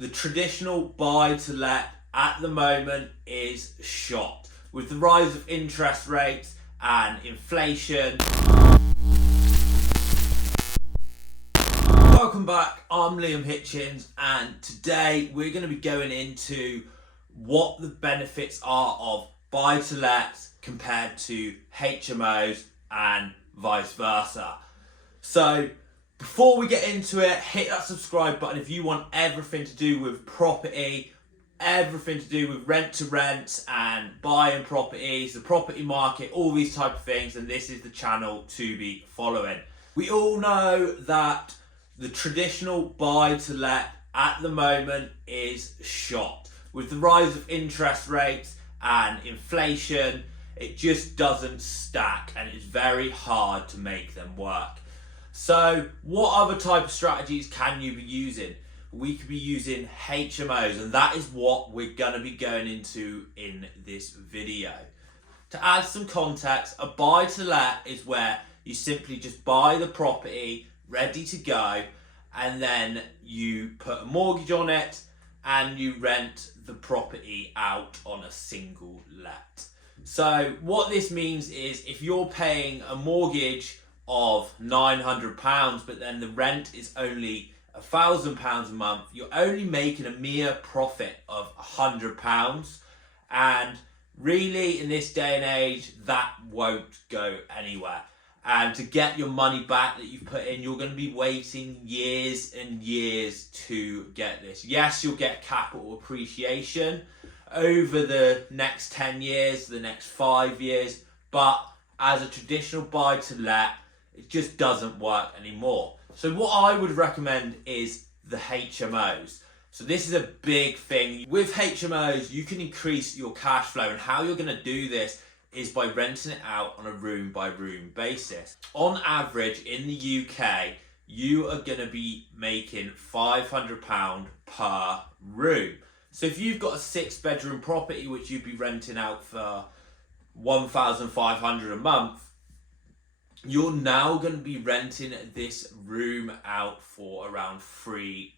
The traditional buy to let at the moment is shot. With the rise of interest rates and inflation. Welcome back, I'm Liam Hitchens, and today we're going to be going into what the benefits are of buy to lets compared to HMOs and vice versa. So before we get into it, hit that subscribe button if you want everything to do with property, everything to do with rent to rent and buying properties, the property market, all these type of things, and this is the channel to be following. We all know that the traditional buy to let at the moment is shot. With the rise of interest rates and inflation, it just doesn't stack and it's very hard to make them work. So what other type of strategies can you be using? We could be using HMOs, and that is what we're going to be going into in this video. To add some context, a buy to let is where you simply just buy the property ready to go, and then you put a mortgage on it and you rent the property out on a single let. So what this means is if you're paying a mortgage of £900 but then the rent is only £1,000 a month, you're only making a mere profit of £100, and really in this day and age that won't go anywhere. And to get your money back that you've put in, you're going to be waiting years and years to get this. Yes, you'll get capital appreciation over the next 10 years, the next 5 years, but as a traditional buy to let, it just doesn't work anymore. So what I would recommend is the HMOs. So this is a big thing. With HMOs, you can increase your cash flow, and how you're going to do this is by renting it out on a room by room basis. On average in the UK, you are going to be making £500 per room. So if you've got a 6-bedroom property which you'd be renting out for £1,500 a month, you're now going to be renting this room out for around £3,000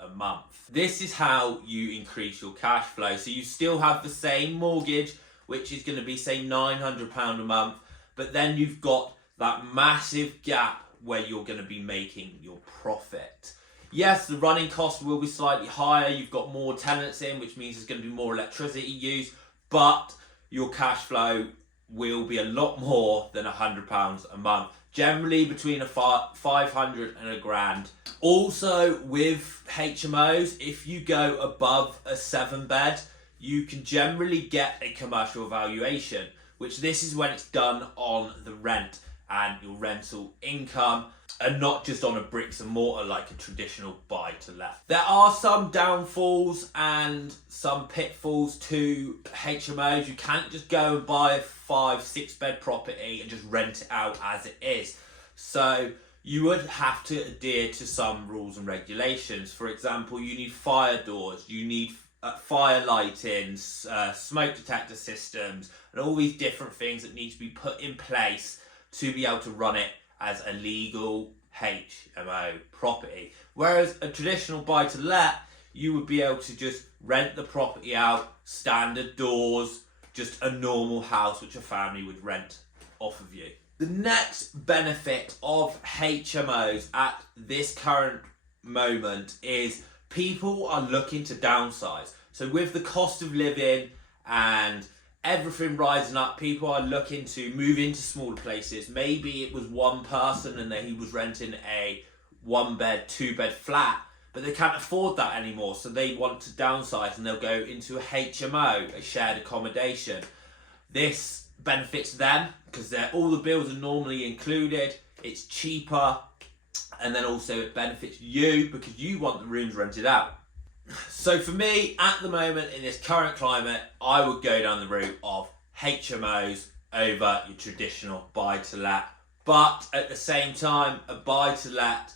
a month. This is how you increase your cash flow. So you still have the same mortgage, which is going to be say £900 a month, but then you've got that massive gap where you're going to be making your profit. Yes, the running cost will be slightly higher. You've got more tenants in, which means there's going to be more electricity used, but your cash flow will be a lot more than £100 a month. Generally between a 500 and a grand. Also with HMOs, if you go above a 7-bed, you can generally get a commercial valuation, which this is when it's done on the rent and your rental income, and not just on a bricks and mortar like a traditional buy to let. There are some downfalls and some pitfalls to HMOs. You can't just go and buy a 5-6 bed property and just rent it out as it is. So you would have to adhere to some rules and regulations. For example, you need fire doors, you need fire lighting, smoke detector systems, and all these different things that need to be put in place to be able to run it as a legal HMO property. Whereas a traditional buy to let, you would be able to just rent the property out, standard doors, just a normal house which a family would rent off of you. The next benefit of HMOs at this current moment is people are looking to downsize. So with the cost of living and everything rising up, people are looking to move into smaller places. Maybe it was one person and then he was renting a 1-bed, 2-bed flat, but they can't afford that anymore. So they want to downsize and they'll go into a HMO, a shared accommodation. This benefits them because all the bills are normally included. It's cheaper. And then also it benefits you because you want the rooms rented out. So for me, at the moment in this current climate, I would go down the route of HMOs over your traditional buy-to-let. But at the same time, a buy-to-let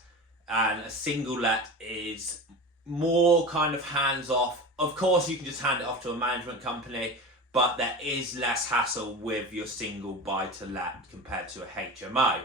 and a single let is more kind of hands-off. Of course, you can just hand it off to a management company, but there is less hassle with your single buy-to-let compared to a HMO.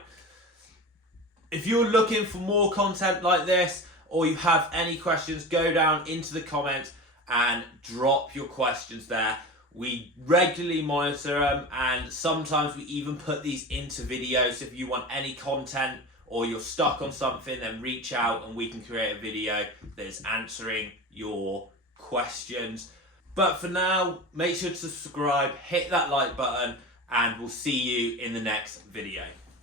If you're looking for more content like this, or you have any questions, go down into the comments and drop your questions there. We regularly monitor them, and sometimes we even put these into videos. So if you want any content or you're stuck on something, then reach out and we can create a video that is answering your questions. But for now, make sure to subscribe, hit that like button, and we'll see you in the next video.